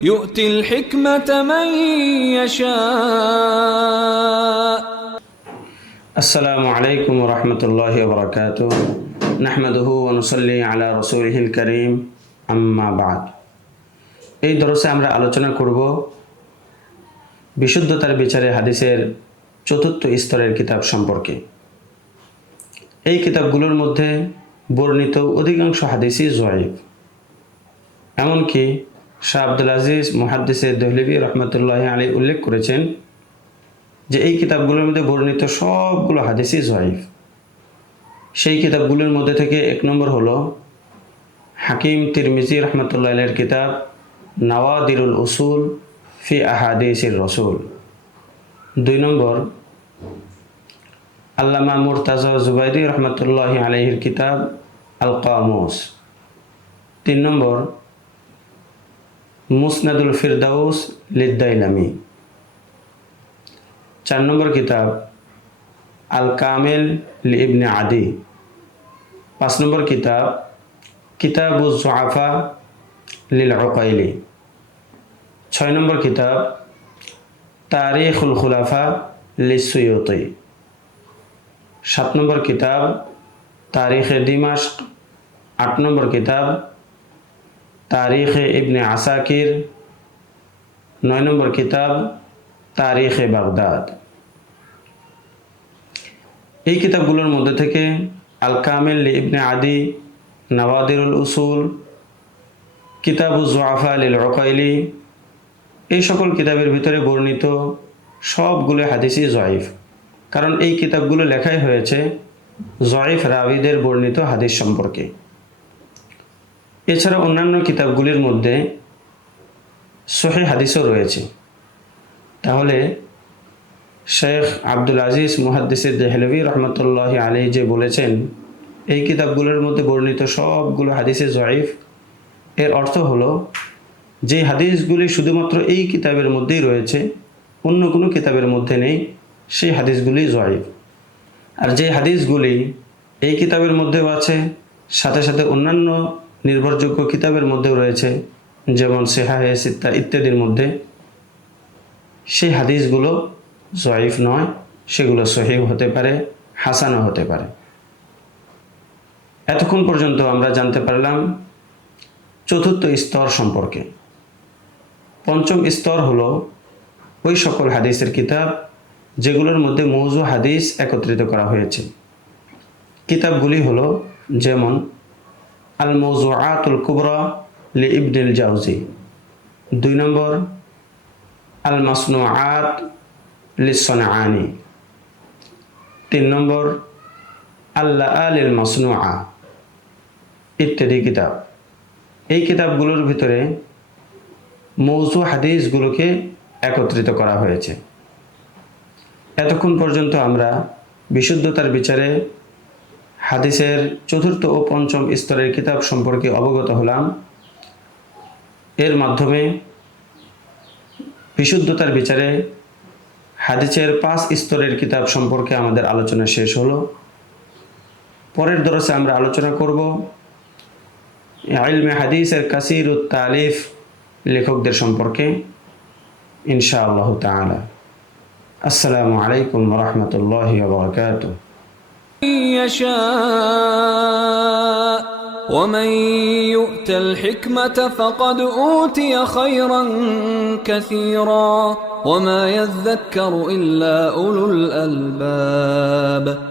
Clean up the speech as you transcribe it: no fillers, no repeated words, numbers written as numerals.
يؤتي الحكمة من يشاء. السلام عليكم ورحمة الله وبركاته. نحمده ونصلي على رسوله الكريم أما بعد. এই দরসে আমরা আলোচনা করব বিশুদ্ধতার বিচারে হাদিসের চতুর্থ স্তরের কিতাব সম্পর্কে। এই কিতাবগুলোর মধ্যে বর্ণিত অধিকাংশ হাদিসই জয়ীফ। এমনকি শাহ আব্দুল আজিজ মুহাদ্দিসে দেহলভী রহমতুল্লাহ আলাইহি উল্লেখ করেছেন যে এই কিতাবগুলোর মধ্যে বর্ণিত সবগুলো হাদিসই জয়ীফ। সেই কিতাবগুলোর মধ্যে থেকে এক নম্বর হলো হাকিম তিরমিজি রহমতুল্লাহ আলাইহির কিতাব নওয়াদিরুল উসুল ফি আহাদিসির রসুল। 2 নম্বর আল্লামা মুরতাজা জুবাইদি রহমতুল্লাহ আলাইহির কিতাব আল কামুস। 3 নম্বর মুসনাদুল ফিরদাউস লিদ্দাইলামি। 4 নম্বর কিতাব আল কামিল লিইবনে আদি। 5 নম্বর কিতাব কিতাবুজ যুআফা লিল উকাইলি। 6 নম্বর কিতাব তারিখুল খুলাফা লিসসুয়ুতি। 7 নম্বর কিতাব তারিখে দিমাশক। 8 নম্বর কিতাব তারিখে ইবনে আসাকির। 9 নম্বর কিতাব তারিখে বাগদাদ। এই কিতাবগুলোর মধ্যে থেকে আল কামিল ইবনে আদি, নওয়াদিরুল উসুল, কিতাবুজ যুআফা লিল উকাইলি, এই সকল কিতাবের ভিতরে বর্ণিত সবগুলো হাদিসই জয়ীফ। কারণ এই কিতাবগুলো লেখাই হয়েছে জয়ীফ রাবিদের বর্ণিত হাদিস সম্পর্কে। এছাড়া অন্যান্য কিতাবগুলির মধ্যে সহিহ হাদিসও রয়েছে। তাহলে শেখ আব্দুল আজিজ মুহাদ্দিসে দেহলভী রহমতুল্লাহ আলাইহি যে বলেছেন এই কিতাবগুলোর মধ্যে বর্ণিত সবগুলো হাদিসে জয়ীফ, এর অর্থ হলো যে হাদিসগুলি শুধুমাত্র এই কিতাবের মধ্যেই রয়েছে, অন্য কোনো কিতাবের মধ্যে নেই, সেই হাদিসগুলি জয়ীফ। আর যে হাদিসগুলি এই কিতাবের মধ্যেও আছে, সাথে সাথে অন্যান্য নির্ভরযোগ্য কিতাবের মধ্যেও রয়েছে, যেমন সিহাহে সিত্তা ইত্যাদির মধ্যে, সেই হাদিসগুলো জয়ীফ নয়, সেগুলো সহিহ হতে পারে, হাসানও হতে পারে। এতক্ষণ পর্যন্ত আমরা জানতে পারলাম চতুর্থ স্তর সম্পর্কে। পঞ্চম স্তর হলো ওই সকল হাদিসের কিতাব যেগুলোর মধ্যে মৌজু হাদিস একত্রিত করা হয়েছে। কিতাবগুলি হলো যেমন আল মৌজুআতুল কুবরা লি ইবনুল জাওজি। 2 নম্বর আল মাসনুআত লিসসানআনি। 3 নম্বর আল লাআলিল মাসনুআ ইত্যাদি কিতাব। এই কিতাবগুলোর ভিতরে মৌজু হাদিসগুলোকে একত্রিত করা হয়েছে। এতক্ষণ পর্যন্ত আমরা বিশুদ্ধতার বিচারে হাদিসের চতুর্থ ও পঞ্চম স্তরের কিতাব সম্পর্কে অবগত হলাম। এর মাধ্যমে বিশুদ্ধতার বিচারে হাদিসের 5 স্তরের কিতাব সম্পর্কে আমাদের আলোচনা শেষ হলো। পরের দরসে আমরা আলোচনা করব ইলমে হাদিসের কাসীরুত তালিফ লেখকদের সম্পর্কে ইনশাআল্লাহ তাআলা। আসসালামু আলাইকুম ওয়া রাহমাতুল্লাহি ওয়া বারাকাতুহু। يشاء ومن يؤت الحكمة فقد أوتي خيرا كثيرا وما يذكر إلا أولو الألباب.